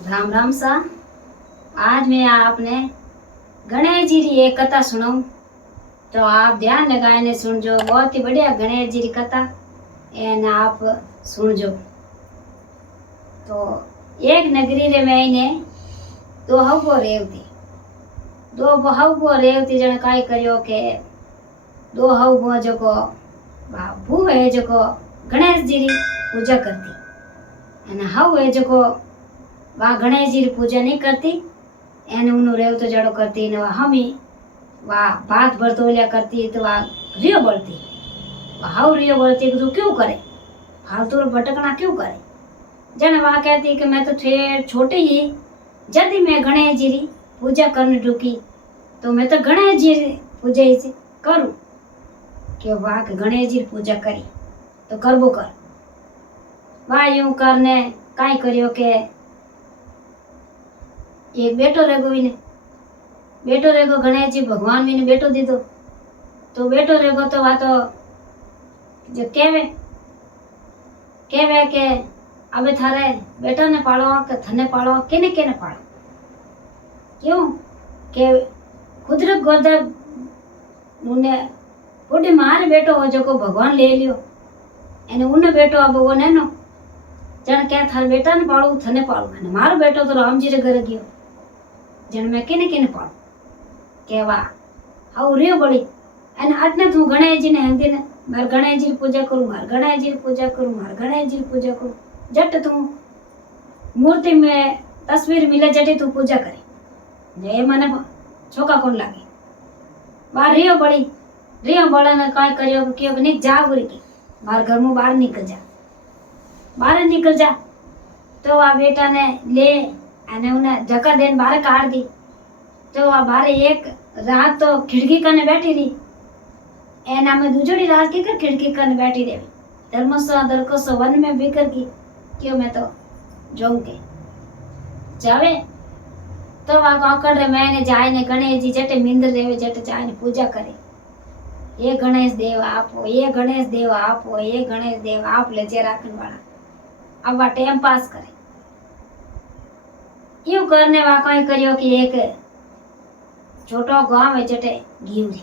राम राम सा। आज मैं आपने गणेश जी की एक कथा सुनाऊं, तो आप ध्यान लगाने सुनजो। बहुत ही बढ़िया गणेश जी की कथा एन आप सुनजो। तो एक नगरी रे मैंने दो हव्वो रेवती। दो हव्वो रेवती जन काई करियो के दो हव्वो जको भू है जको गणेश जी की पूजा करती, अने हव है जको वा गणेश जी की पूजा नहीं करती। એને ઉનો રેવતો જાડો કરતી ને હમી વા ભાત ભરતોલ્યા करती तो वा रियो बोलती वा हाउ रियो बोलती कि तू क्यों करे फालतू भटकना क्यों करे। जन वा कहती कि मैं तो छोटी ही जब मैं गणेश जी की पूजा करने ढुकी तो मैं तो गणेश जी पूजा ही करूं कि वाह गणेश जी पूजा करी तो करबो कर। वाह यूं करने काई करियो के एक बेटो रेगो इने बेटो रेगो गणेश जी भगवान ने बेटो दीधो। तो बेटो रेगो तो वा तो जो केवे केवे के अबे थारे बेटा ने पालो के थने पालो केने केने पालो क्यों के कुदरत गोदर मुने बुढ़ी मारे बेटो हो जो को भगवान ले लियो एने उन्ने बेटो अब वो नेनो जन क्या थारे बेटा ने पालो थने पालो ने मारो बेटो तो राम जी रे घर गयो जन मैं केने केने पालो केवा हाउ रियो बड़ी अने आटने तू गणेश जी ने हंदी ने मार गणेश जी पूजा करूं मार गणेश जी पूजा करूं मार गणेश जी पूजा करूं जट तू मूर्ति में तस्वीर मिले जटे तू पूजा करे जे मने छोका कोन लागे। बार रियो बड़ा ने काय करियो कि निक जा बुरी की मार घर में बाहर निकल जा तो आ बेटा ने ले अने उन्हें धक्का देन बाहर काट दी। तो आ बाहर एक रात तो खिड़की कने बैठी रही एना में दूजोड़ी रात की कर खिड़की कने बैठी रही धर्मस्व दरकसो वन में बिकर की क्यों मैं तो जाऊं के जावे तो वा काकड़ रे मैंने जाए ने गणेश जी जटे मिंदर रेवे जटे जाए ने पूजा करे ये गणेश देव आपो ये गणेश देव आपो ये गणेश देव आप ले जे राखन वाला अब वा टाइम पास करे यूं करने वा कई करियो कि एक छोटो गांव है जटे गिवरी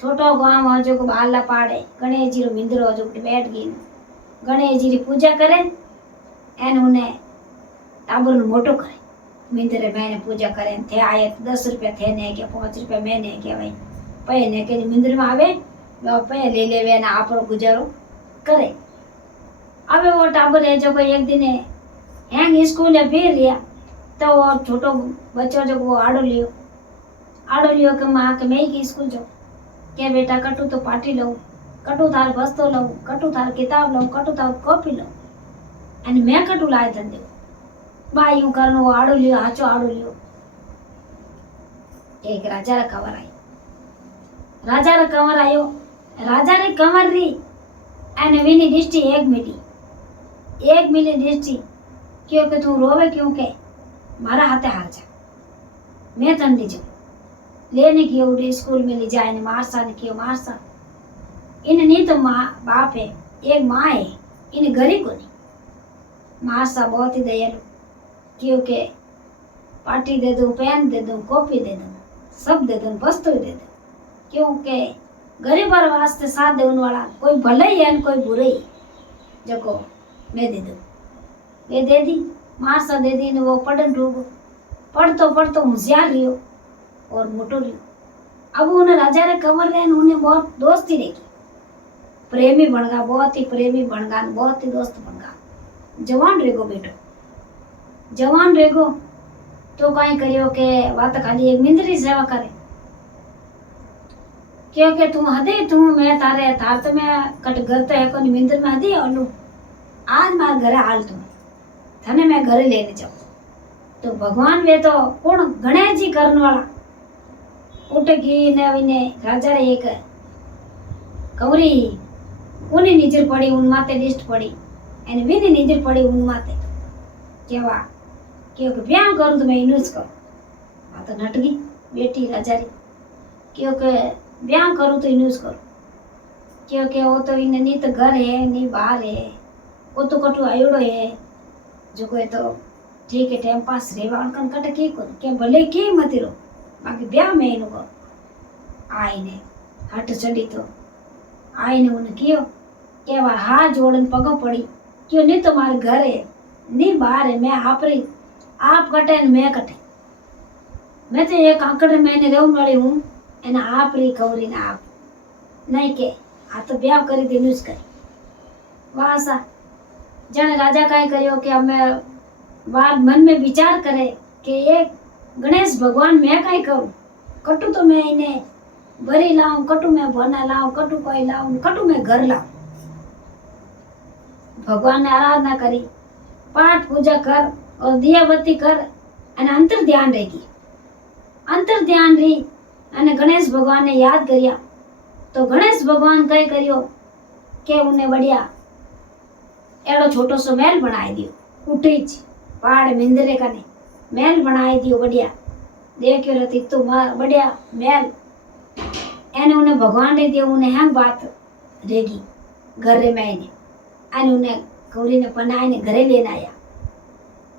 छोटो गांव हो जो बाला पाड़े गणेश जी रो मिंदर हो जो बैठ गई गणेश जी री पूजा करे एन उन्हें टाबर नु मोटो करे मिंदर मैंने पूजा करे थे आए 10 रुपया थे ने के 5 रुपया मैंने के भाई पे ने के मिंदर में आवे वो पे ले लेवे ना आपरो गुजारो करे। अबे वो टाबर है जो एक दिन हैंग स्कूल है फिर लिया तो वो छोटो बच्चो जो वो आड़ो लियो के मां के मैं की स्कूल जो के बेटा कटू तो पार्टी लो कटू थार बस्तो लो कटू थार किताब लो कटू थार कॉपी लो अने मैं कटू लाए धंधे बाई यूं करनो आड़ो लियो आचो आड़ो लियो। एक राजा रा कंवर आयो राजा रे कंवर री अने विनी दृष्टि एक मिली दृष्टि क्यों के तू रोवे क्यों के मारा हाथे हार जा मैं तन दी जाऊं लेने की उड़ी स्कूल में ले जाए ने मारसा ने कियो मारसा इन नहीं तो माँ बाप है एक माँ है इन घरी को नहीं मारसा बहुत ही दयालु क्योंकि पार्टी दे दूं पेन दे दूं कॉपी दे दूं सब दे दूं वस्तु दे दूं क्योंकि गरीबर वास्ते साथ देने वाला कोई भले ही है कोई बुरे ही जको मैं दे दूं वे दे दी मारसा दे दी ने वो पढ़न डूब पढ़तो होशियार लियो और मोटो लियो। अब उन्हें राजा रे कंवर रे उन्हें बहुत दोस्ती रही प्रेमी बन गया बहुत ही प्रेमी बन गया बहुत ही दोस्त बन गया। जवान रेगो तो कहीं करियो के बात खाली एक मिंदरी सेवा करे क्योंकि तू हदे तू मैं तारे थार तो मैं कट घर तो है को मिंदर में हदी और आज मार घरे हाल तू थने मैं घरे लेने जाऊं तो भगवान वे तो कौन गणेश जी करने वाला उठगी ने विने राजा रे एक कवरी उनी निजर पड़ी उन माते लिस्ट पड़ी एने विनी निजर पड़ी उन माते केवा क्योंकि ब्याह करूं तो मैं इन्वेस करूं आ तो नटगी बेटी राजा री क्योंकि ब्याह करूं तो इन्वेस करूं क्योंकि वो तो इन नी तो घर है नी बाहर है वो तो कटू आयोड़ो है जो कोई तो ठीक है टाइम पास रेवा कन कट की कर के भले की मत रो बाकी ब्याह में इन को आई ने हट चढ़ी तो आई ने उन्हें कियो के वा हाथ जोड़न पग पड़ी क्यों नहीं तुम्हारे घर है नहीं बाहर है मैं आप कटे न मैं कटे मैं तो एक आंकड़ मैंने रहूं वाली हूँ एना आप री कवरी ना आप नहीं के आ तो ब्याह करी देनु ज करी वासा जने राजा काई करियो कि हमें बात मन में विचार करे कि ये गणेश भगवान मैं काई करूं कटु तो मैं इन्हें बरी लाऊं कटु मैं बना लाऊं कटु कोई लाऊं कटु मैं घर लाऊं भगवान ने आराधना करी पाठ पूजा कर और दिया बत्ती कर અને અંતર ધ્યાન રેગી અંતર ધ્યાન રહી અને ગણેશ ભગવાનને યાદ કર્યા તો ગણેશ ભગવાન કઈ કર્યો કે ઉને बढ़िया एड़ो छोटो सो महल बनाई दियो उठी पहाड़ मिंदरे कने महल बनाई दियो बढ़िया देखियो रती तो बढ़िया महल एने उन्हें भगवान ने दियो उन्हें हैंग बात रेगी घरे में ने एने उन्हें गौरी ने पनाई ने घरे लेना आया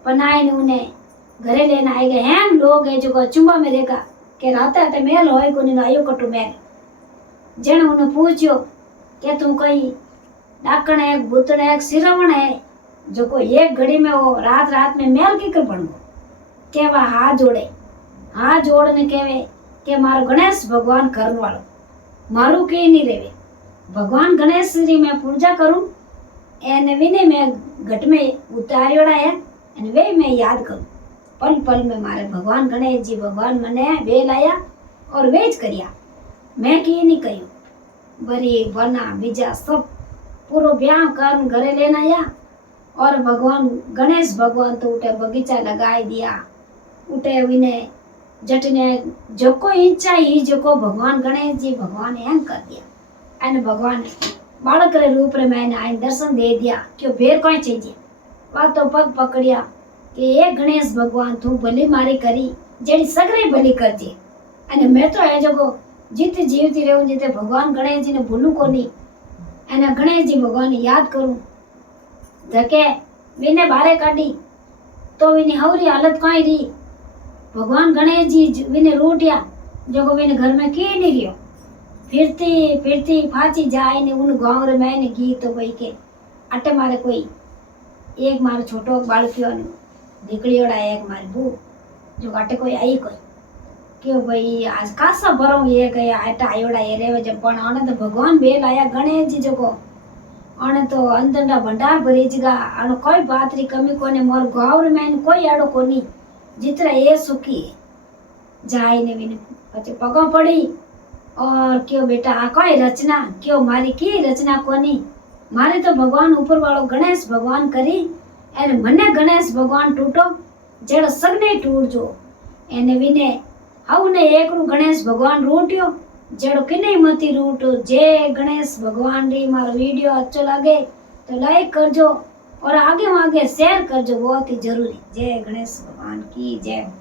पनाई ने उन्हें घरे लेना आए गए हैं लोग है जो चुम्बा में रहेगा के रहता है महल होए को नहीं आयो कटु महल जन उन्हें पूछियो के तुम कोई डाकण है भूतण है सिरवण है जो को एक घड़ी में वो रात में महल की कर बन गो के वा हाथ जोड़ने केवे के मारो गणेश भगवान करन वालो मारू के नहीं रेवे भगवान गणेश जी मैं पूजा करूं एने विने मैं घट में उतारियोड़ा है एने वे मैं याद करूं पल पल में मारे भगवान गणेश जी भगवान मने वे लाया और वेच करिया मैं की नहीं कहियो बरी बना बीजा सब पूरो ब्याह कर घरे लेना आया और भगवान गणेश भगवान तो उठे बगीचा लगाई दिया उठे विने जटने जो को इच्छा ही जो को भगवान गणेश जी भगवान एम कर दिया एने भगवान बालक रे रूप रे मैंने आई दर्शन दे दिया क्यों भेर कोई चाहिए बात तो पग पकड़िया कि एक गणेश भगवान तू भली मारी करी जेडी सगरे भली कर दी अने मैं तो है जगो जीत जीवती रहूं जीते भगवान गणेश जी ने भूलू कोनी एने गणेश जी भगवान ने याद करूं धके विने बारे काटी तो विनी हवरी हालत काई री भगवान गणेश जी विने रूटिया जगो विने घर में की नहीं रियो फिरती फाची जाए ने उन गांव रे मैंने गीत तो भाई के अटे मारे कोई एक मारे छोटो बालकियो निकलियोड़ा एक मारी बू जो अटे कोई आई कोई क्यों भाई आज कासा भरो ये गया आटा आयोड़ा ये रेवे जब पण आने तो भगवान बेल आया गणेश जी जो को आने तो अंदर भंडार भरी जगा आने कोई बात री कमी कोने मोर गांव रे मैंने कोई आड़ो कोनी जितना ये सुखी जाए ने विने पछे पगा पड़ी और क्यों बेटा आ कोई रचना क्यों मारी की रचना कोनी मारे तो भगवान ऊपर वालो गणेश भगवान करी एने मने गणेश भगवान टूटो जेड़ो सगने टूट जो एने विने हाउ ने एक रू गणेश भगवान रूट्यो जेड़ो किने मती रूटो जय गणेश भगवान री मारो वीडियो अच्छो लगे तो लाइक करजो और आगे शेयर करजो बहुत ही जरूरी जय गणेश भगवान की जय।